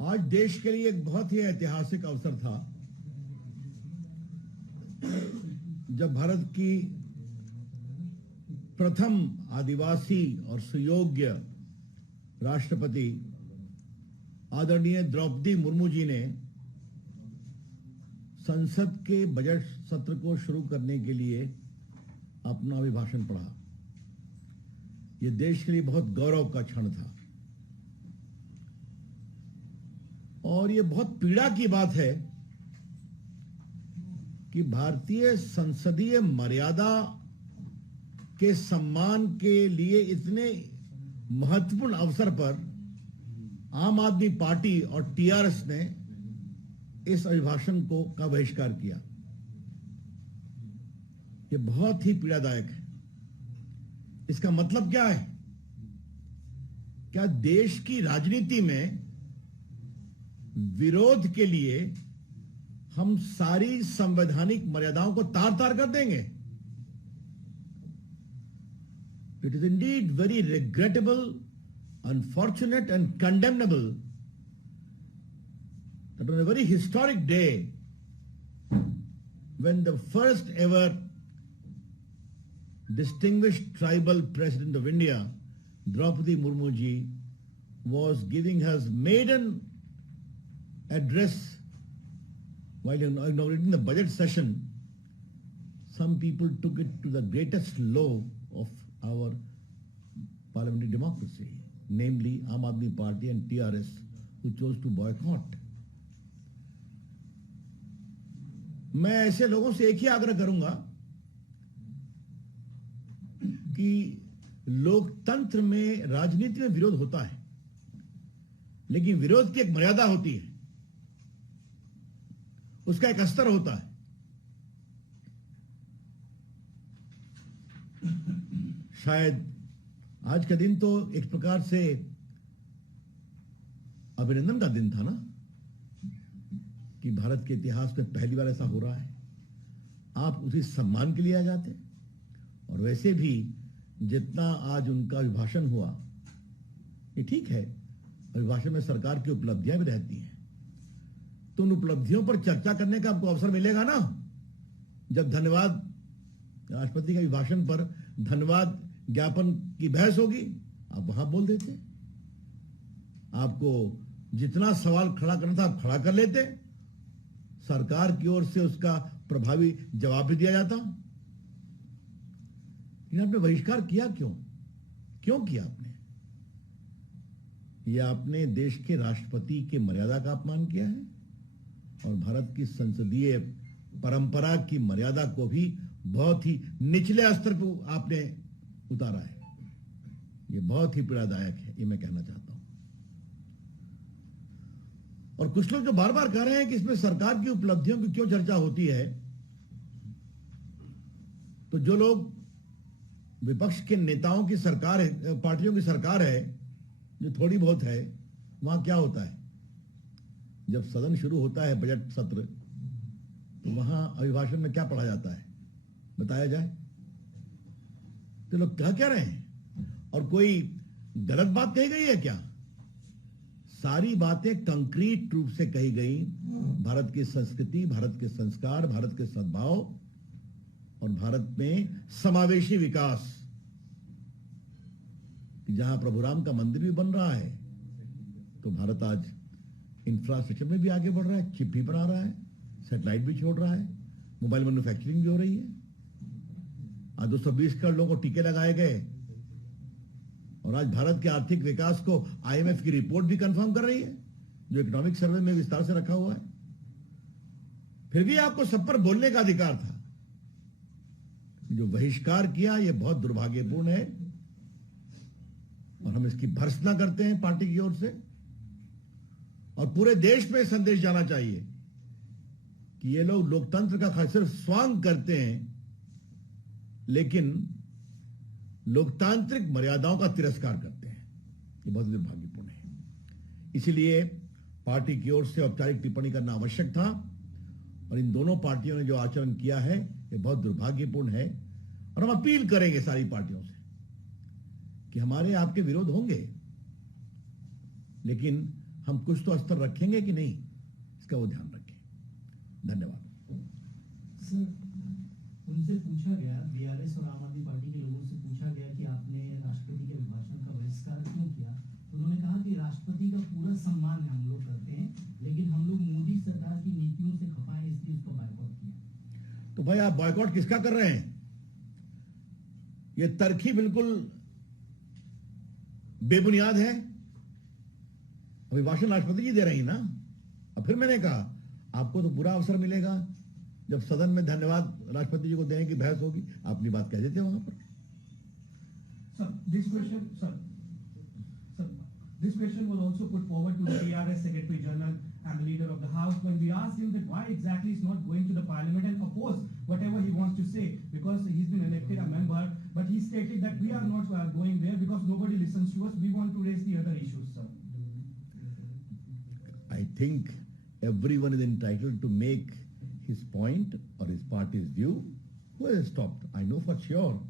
आज देश के लिए एक बहुत ही ऐतिहासिक अवसर था जब भारत की प्रथम आदिवासी और सुयोग्य राष्ट्रपति आदरणीय द्रौपदी मुर्मू जी ने संसद के बजट सत्र को शुरू करने के लिए अपना अभिभाषण पढ़ा। यह देश के लिए बहुत गौरव का क्षण था और यह बहुत पीड़ा की बात है कि भारतीय संसदीय मर्यादा के सम्मान के लिए इतने महत्वपूर्ण अवसर पर आम आदमी पार्टी और टीआरएस ने इस अभिभाषण का बहिष्कार किया। यह बहुत ही पीड़ादायक है। इसका मतलब क्या है? क्या देश की राजनीति में विरोध के लिए हम सारी संवैधानिक मर्यादाओं को तार तार कर देंगे? It is indeed very regrettable, unfortunate and condemnable that on a very historic day, when the first ever distinguished tribal president of India, Draupadi Murmu ji, was giving her maiden address while inaugurating the budget session, some people took it to the greatest low of our parliamentary democracy, namely Aam Aadmi Party and TRS, who chose to boycott. मैं ऐसे लोगों से एक ही आग्रह करूंगा कि लोकतंत्र में, राजनीति में विरोध होता है, लेकिन विरोध की एक मर्यादा होती है, उसका एक स्तर होता है। शायद आज का दिन तो एक प्रकार से अभिनंदन का दिन था ना, कि भारत के इतिहास में पहली बार ऐसा हो रहा है। आप उसी सम्मान के लिए आ जाते, और वैसे भी जितना आज उनका अभिभाषण हुआ, ये ठीक है, अभिभाषण में सरकार की उपलब्धियां भी रहती हैं, तो उन उपलब्धियों पर चर्चा करने का आपको अवसर मिलेगा ना। जब धन्यवाद राष्ट्रपति के अभिभाषण पर धन्यवाद ज्ञापन की बहस होगी, आप वहां बोल देते। आपको जितना सवाल खड़ा करना था आप खड़ा कर लेते, सरकार की ओर से उसका प्रभावी जवाब भी दिया जाता। लेकिन आपने बहिष्कार किया क्यों? क्यों किया आपने? यह आपने देश के राष्ट्रपति के मर्यादा का अपमान किया है और भारत की संसदीय परंपरा की मर्यादा को भी बहुत ही निचले स्तर पर आपने उतारा है। यह बहुत ही पीड़ादायक है, ये मैं कहना चाहता हूं। और कुछ लोग जो बार बार कह रहे हैं कि इसमें सरकार की उपलब्धियों की क्यों चर्चा होती है, तो जो लोग विपक्ष के नेताओं की सरकार है, पार्टियों की सरकार है, जो थोड़ी बहुत है, वहां क्या होता है? जब सदन शुरू होता है, बजट सत्र, तो वहां अभिभाषण में क्या पढ़ा जाता है बताया जाए? तो लोग क्या रहे हैं? और कोई गलत बात कही गई है क्या? सारी बातें कंक्रीट रूप से कही गई। भारत की संस्कृति, भारत के संस्कार, भारत के सद्भाव और भारत में समावेशी विकास, जहां प्रभु राम का मंदिर भी बन रहा है, तो भारत आज इंफ्रास्ट्रक्चर में भी आगे बढ़ रहा है, चिप भी बना रहा है, सैटेलाइट भी छोड़ रहा है, मोबाइल मैन्युफैक्चरिंग भी हो रही है। आज 220 करोड़ लोगों को टीके लगाए गए और आज भारत के आर्थिक विकास को आईएमएफ की रिपोर्ट भी कंफर्म कर रही है, जो इकोनॉमिक सर्वे में विस्तार से रखा हुआ है। फिर भी आपको सब पर बोलने का अधिकार था। जो बहिष्कार किया, यह बहुत दुर्भाग्यपूर्ण है और हम इसकी भर्त्सना करते हैं पार्टी की ओर से। और पूरे देश में संदेश जाना चाहिए कि ये लोग लोकतंत्र का सिर्फ स्वांग करते हैं, लेकिन लोकतांत्रिक मर्यादाओं का तिरस्कार करते हैं। ये बहुत दुर्भाग्यपूर्ण है। इसीलिए पार्टी की ओर से औपचारिक टिप्पणी करना आवश्यक था और इन दोनों पार्टियों ने जो आचरण किया है, ये बहुत दुर्भाग्यपूर्ण है। और हम अपील करेंगे सारी पार्टियों से कि हमारे आपके विरोध होंगे, लेकिन हम कुछ तो स्तर रखेंगे कि नहीं, इसका वो ध्यान रखें। धन्यवाद। सर, उनसे पूछा गया, बीआरएस और आम आदमी पार्टी के लोगों से पूछा गया कि आपने राष्ट्रपति के अभिभाषण का बहिष्कार क्यों किया, तो उन्होंने कहा कि राष्ट्रपति का पूरा सम्मान है, हम लोग करते हैं, लेकिन हम लोग मोदी सरकार की नीतियों से खफा हैं, इसलिए उसको बायकॉट किया। तो भाई आप बॉयकॉट किसका कर रहे हैं? ये तर्क ही बिल्कुल बेबुनियाद है। अभिभाषण राष्ट्रपति जी दे रही ना। अब फिर मैंने कहा आपको तो पूरा अवसर मिलेगा, जब सदन में धन्यवाद राष्ट्रपति जी को देने की बहस होगी, आप अपनी बात कह देते वहां पर। This question was also put forward to the TRS Secretary General and the Leader of the House when we asked him that why exactly he's not going to the Parliament and oppose whatever he wants to say, because he's been elected a member, but he stated that we are not going there because nobody listens to us. We want to raise the other issues, sir. I think everyone is entitled to make his point or his party's view. Who has stopped? I know for sure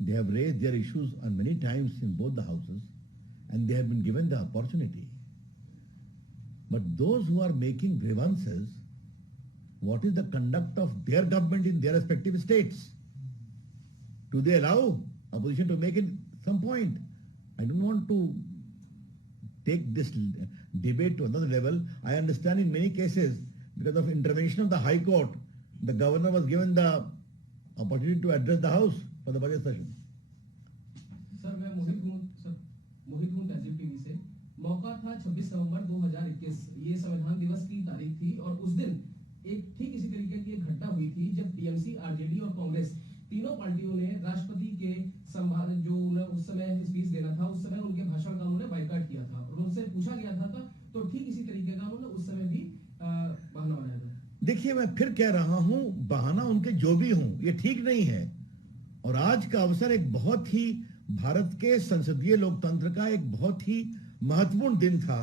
they have raised their issues on many times in both the houses, and they have been given the opportunity. But those who are making grievances, what is the conduct of their government in their respective states? Do they allow opposition to make it some point? I don't want to take this debate to another level. I understand in many cases, because of intervention of the High Court, the governor was given the opportunity to address the House for the budget session. Sir मैं मोहित हूँ तहजीब TV से। मौका था 26 नवंबर 2021, ये संविधान दिवस की तारीख थी, और उस दिन एक ठीक इसी तरीके की एक घटना हुई थी जब टीएमसी, आरजेडी और कांग्रेस तीनों पार्टियों ने राष्ट्रपति के जो उन्हें उस समय स्पीच देना था, उस समय उनके भाषण का उन्होंने बाइकआउट किया था और उनसे पूछा गया था तो ठीक इसी तरीके का उन्होंने उस समय भी बहाना बनाया था। देखिए मैं फिर कह रहा हूं, बहाना उनके जो भी हों, ये ठीक नहीं है। और आज का अवसर एक बहुत ही भारत के संसदीय लोकतंत्र का एक बहुत ही महत्वपूर्ण दिन था,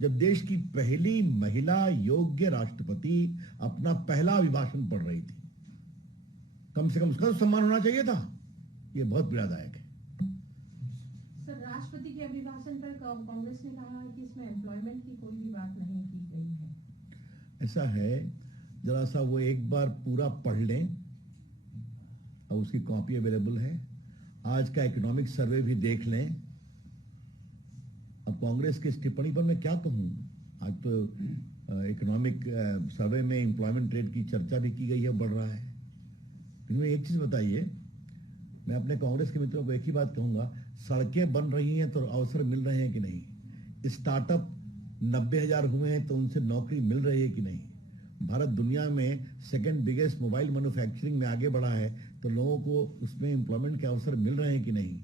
जब देश की पहली महिला योग्य राष्ट्रपति अपना पहला अभिभाषण पढ़ रही थी। कम से कम उसका तो सम्मान होना चाहिए था। ये बहुत पीड़ादायक है। सर, राष्ट्रपति के अभिभाषण पर कांग्रेस ने कहा है कि इसमें एम्प्लॉयमेंट की कोई भी बात नहीं की गई है। ऐसा है, जरा सा वो एक बार पूरा पढ़ लें, और उसकी कॉपी अवेलेबल है। आज का इकोनॉमिक सर्वे भी देख लें। अब कांग्रेस की इस टिप्पणी पर मैं क्या कहूं? आज तो इकोनॉमिक सर्वे में एम्प्लॉयमेंट रेट की चर्चा भी की गई है, बढ़ रहा है। इनमें एक चीज बताइए, मैं अपने कांग्रेस के मित्रों को एक ही बात कहूंगा, सड़कें बन रही हैं तो अवसर मिल रहे हैं कि नहीं? स्टार्टअप 90,000 हुए हैं तो उनसे नौकरी मिल रही है कि नहीं? भारत दुनिया में सेकंड बिगेस्ट मोबाइल मैन्युफैक्चरिंग में आगे बढ़ा है, तो लोगों को उसमें एम्प्लॉयमेंट के अवसर मिल रहे हैं कि नहीं?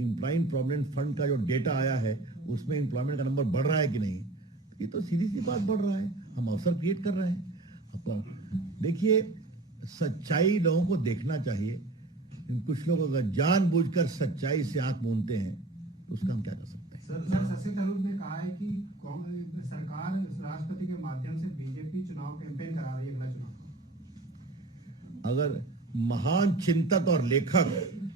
एम्प्लॉयमेंट प्रोविडेंट फंड का जो डेटा आया है, उसमें एम्प्लॉयमेंट का नंबर बढ़ रहा है कि नहीं? ये तो सीधी सी बात बढ़ रहा है। हम अवसर क्रिएट कर रहे हैं। आपको देखिए, सच्चाई लोगों को देखना चाहिए। कुछ लोग अगर जानबूझकर सच्चाई से आंख मूंदते हैं तो उसका हम क्या कर सकते हैं? सर शशि थरूर ने कहा है कि सरकार राष्ट्रपति के माध्यम से बीजेपी चुनाव कैंपेन करा रही है, अगला चुनाव। अगर महान चिंतक और लेखक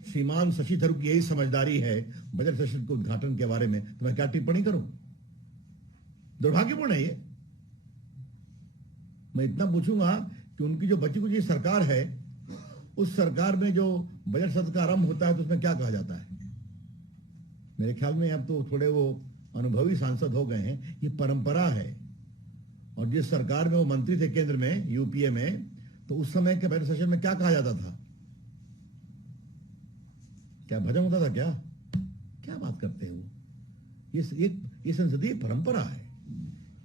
श्रीमान शशि थरूर की यही समझदारी है बजट सेशन के उद्घाटन के बारे में, तो मैं क्या टिप्पणी करूं? दुर्भाग्यपूर्ण है ये। मैं इतना पूछूंगा कि उनकी जो बची कुची सरकार है, उस सरकार में जो बजट सत्र का आरंभ होता है तो उसमें क्या कहा जाता है? मेरे ख्याल में अब तो थोड़े वो अनुभवी सांसद हो गए हैं, ये परंपरा है। और जिस सरकार में वो मंत्री थे केंद्र में, यूपीए में, तो उस समय के बजट सेशन में क्या कहा जाता था? क्या भजन होता था? क्या बात करते हैं वो? ये संसदीय परंपरा है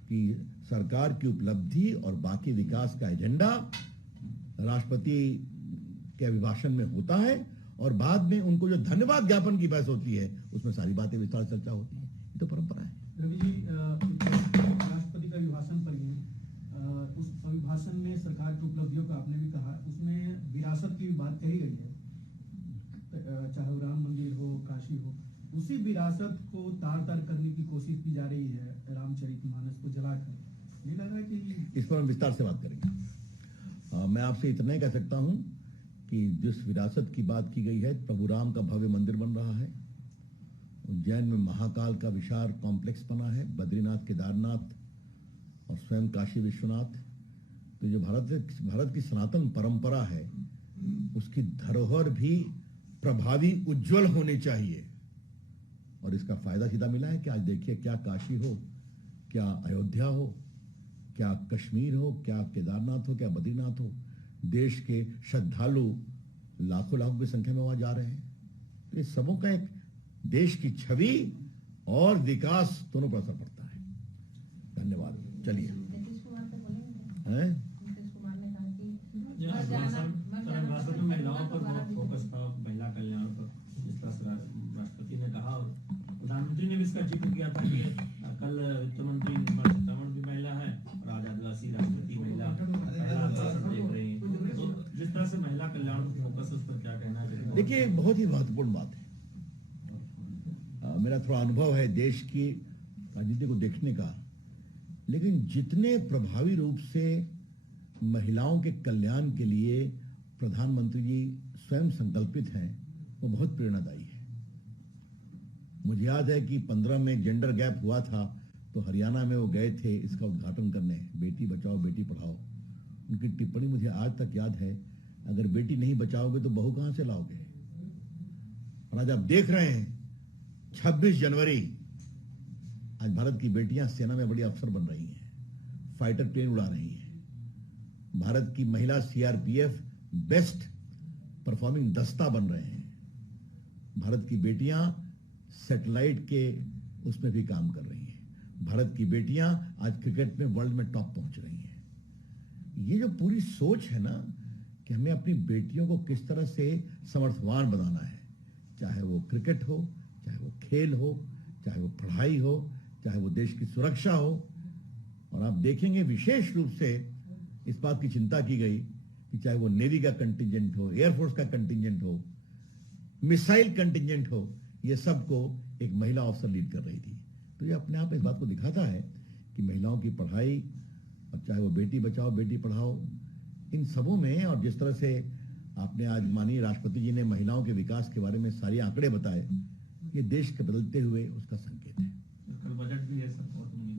कि सरकार की उपलब्धि और बाकी विकास का एजेंडा राष्ट्रपति के अभिभाषण में होता है, और बाद में उनको जो धन्यवाद ज्ञापन की बहस होती है उसमें सारी बातें विस्तार चर्चा होती है। ये तो परंपरा है। रवि जी, राष्ट्रपति का अभिभाषण पढ़िए। उस अभिभाषण में सरकार की उपलब्धियों का आपने भी कहा, उसमें विरासत की भी बात कही गई है, चाहे राम मंदिर हो, काशी हो। उसी विरासत को तार तार करने की कोशिश की जा रही है, रामचरितमानस को जलाकर। ये लग रहा है कि इस पर हम विस्तार से बात करेंगे। मैं आपसे इतना ही कह सकता हूं कि जिस विरासत की बात की गई है, प्रभु राम का भव्य मंदिर बन रहा है, उज्जैन में महाकाल का विशाल कॉम्प्लेक्स बना है, बद्रीनाथ, केदारनाथ और स्वयं काशी विश्वनाथ। तो जो भारत की सनातन परंपरा है, उसकी धरोहर भी प्रभावी, उज्जवल होनी चाहिए। और इसका फायदा सीधा मिला है कि आज देखिए, क्या काशी हो, क्या अयोध्या हो, क्या कश्मीर हो, क्या केदारनाथ हो, क्या बद्रीनाथ हो, देश के श्रद्धालु लाखों की संख्या में वहां जा रहे हैं। तो ये सबों का एक देश की छवि और विकास दोनों पर असर पड़ता है। धन्यवाद। चलिए। नीतीश कुमार तो बोलेंगे। हैं? नीतीश कुमार ने कहा कि तो महिलाओं पर बहुत फोकस था, महिला कल्याण पर, जिस तरह से राष्ट्रपति ने कहा और प्रधानमंत्री ने भी इसका जिक्र किया था कि कल वित्त मंत्री निर्मला सीतारमण भी महिला है और आज आदिवासी राष्ट्रपति महिला देख रही हैं। तो जिस तरह से महिला कल्याण पर फोकस है, उस पर क्या कहना है? देखिए, बहुत ही महत्वपूर्ण बात है। मेरा थोड़ा अनुभव है देश की राजनीति को देखने का, लेकिन जितने प्रभावी रूप से महिलाओं के कल्याण के लिए प्रधानमंत्री जी स्वयं संकल्पित हैं, वो बहुत प्रेरणादायी है। मुझे याद है कि 15 में जेंडर गैप हुआ था, तो हरियाणा में वो गए थे इसका उद्घाटन करने, बेटी बचाओ बेटी पढ़ाओ। उनकी टिप्पणी मुझे आज तक याद है, अगर बेटी नहीं बचाओगे तो बहू कहां से लाओगे। और आज आप देख रहे हैं 26 जनवरी, आज भारत की बेटियां सेना में बड़ी अफसर बन रही हैं, फाइटर प्लेन उड़ा रही हैं। भारत की महिला सीआरपीएफ बेस्ट परफॉर्मिंग दस्ता बन रहे हैं। भारत की बेटियां सैटेलाइट के उसमें भी काम कर रही हैं। भारत की बेटियां आज क्रिकेट में वर्ल्ड में टॉप पहुंच रही हैं। ये जो पूरी सोच है ना कि हमें अपनी बेटियों को किस तरह से समर्थवान बनाना है, चाहे वो क्रिकेट हो, चाहे वो खेल हो, चाहे वो पढ़ाई हो, चाहे वो देश की सुरक्षा हो। और आप देखेंगे विशेष रूप से इस बात की चिंता की गई कि चाहे वो नेवी का कंटिजेंट हो, एयरफोर्स का कंटिजेंट हो, मिसाइल कंटिजेंट हो, ये सबको एक महिला ऑफिसर लीड कर रही थी। तो ये अपने आप इस बात को दिखाता है कि महिलाओं की पढ़ाई, और चाहे वो बेटी बचाओ बेटी पढ़ाओ, इन सबों में, और जिस तरह से आपने आज माननीय राष्ट्रपति जी ने महिलाओं के विकास के बारे में सारे आंकड़े बताए, ये देश के बदलते हुए उसका